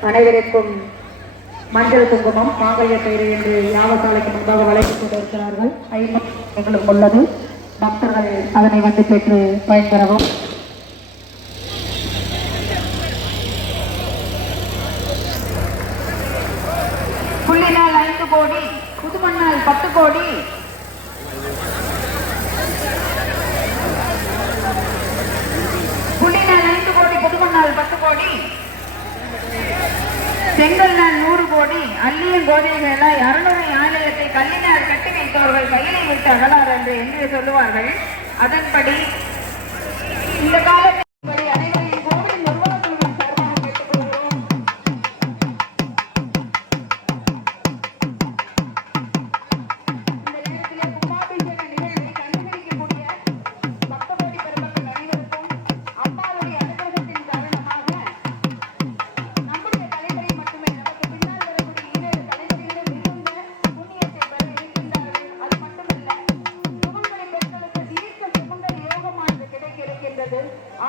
அனைவருக்கும் மஞ்சள் குங்குமம் மாங்கல்ய கயிறு என்று யாவசாலைக்கு முன்பாக வளைத்துக் கொண்டிருக்கிறார்கள். ஐநூறு உள்ளது. பக்தர்கள் அதனை வந்து பெற்று பயன்பெறவும். புள்ளினால் ஐந்து கோடி புதுமண்ணால் பத்து கோடி நாள் பத்து கோடி. செங்கல் நாள் நூறு கோடி. அள்ளியும் கோதைகளாய் அறுநூறு ஆலயத்தை கல்லினால் கட்டி வைத்தவர்கள் கையினை விட்டு அகலார் என்று என்று சொல்லுவார்கள். அதன்படி இந்த கால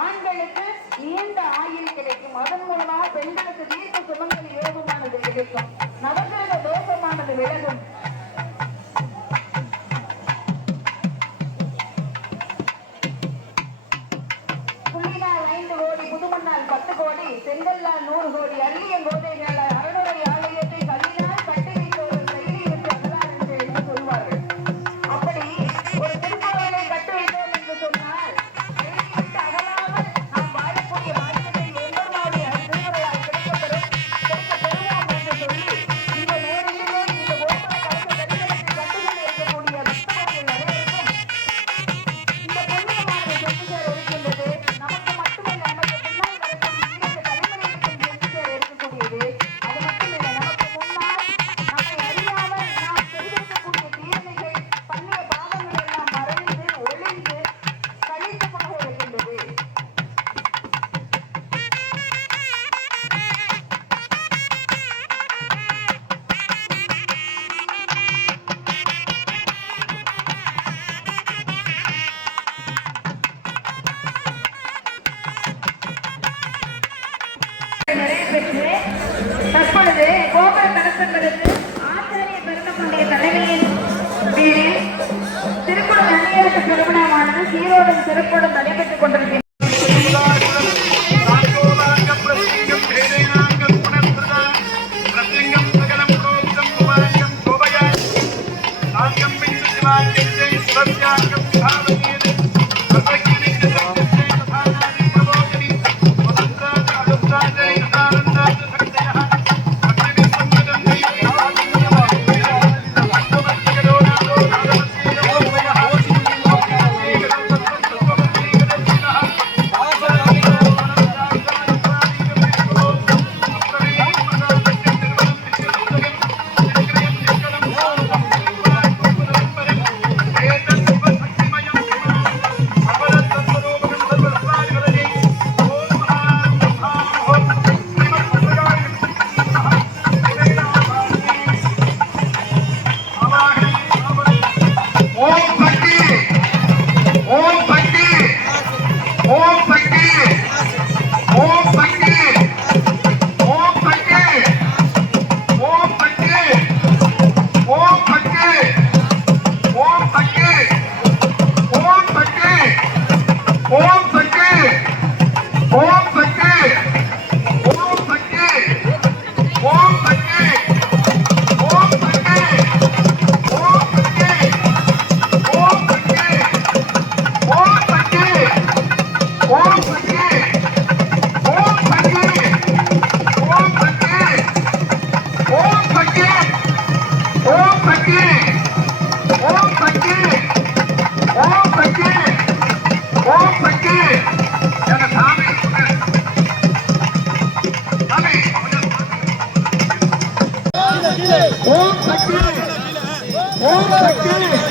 ஆண்களுக்கு நீண்ட ஆயுள் கிடைக்கும். அதன் மூலமாக பெண்களுக்கு நீண்ட சுமங்கல் யோகமானது கிடைக்கும். நபர்களுக்கு தோஷமானது விலகும். பத்து கோடி செங்கல்லால் நூறு கோடி அள்ளிய கோதை அறநூறு ஆலயத்தை அரசர்களுக்கு ஆசிரியர் பெருமக்களுடைய தலைமையின் பேரில் திருக்குளம் நன்னியரசு திருமணமானது சீரோடும் சிறப்போடும் நடைபெற்றுக் கொண்டிருக்கிறது.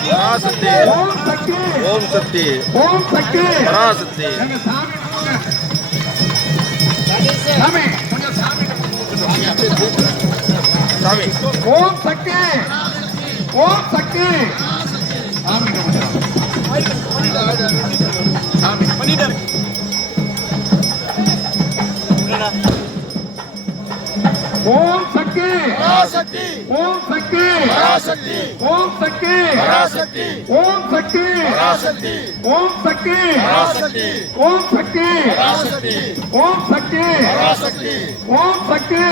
பராசக்தி ஓம் சக்தி ஓம் சக்தி பராசக்தி சாமி. ஓம் சக்தி. ஓம் சக்தி. பராசக்தி ஓம் சக்தி பராசக்தி ஓம் சக்தி பராசக்தி ஓம் சக்தி பராசக்தி ஓம் சக்தி பராசக்தி ஓம் சக்தி பராசக்தி ஓம் சக்தி பராசக்தி ஓம் சக்தி